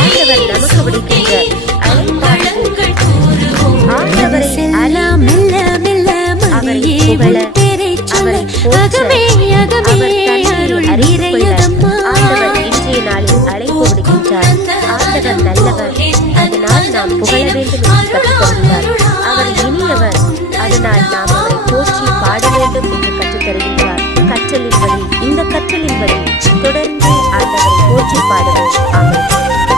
ஆண்டவர் நமக்கு விடுக்கின்ற ஆண்டவரை அவரை புகழ, அவரை போற்ற, ஆண்டவர் இன்றைய நாளில் அழைப்பு விடுக்கின்றார். ஆண்டவர் நல்லவர், அதனால் நாம் புகழ வேண்டும் என்று கற்றுத்தருகிறார். அவர் இனியவர், அதனால் நாம் அவரை போற்றி பாட வேண்டும் என்று கற்றுத் தருகின்றார். கற்றலின்படி, இந்த கற்றலின்படி தொடர்ந்து ஆண்டவரை போற்றி பாடுவோம். ஆமென்.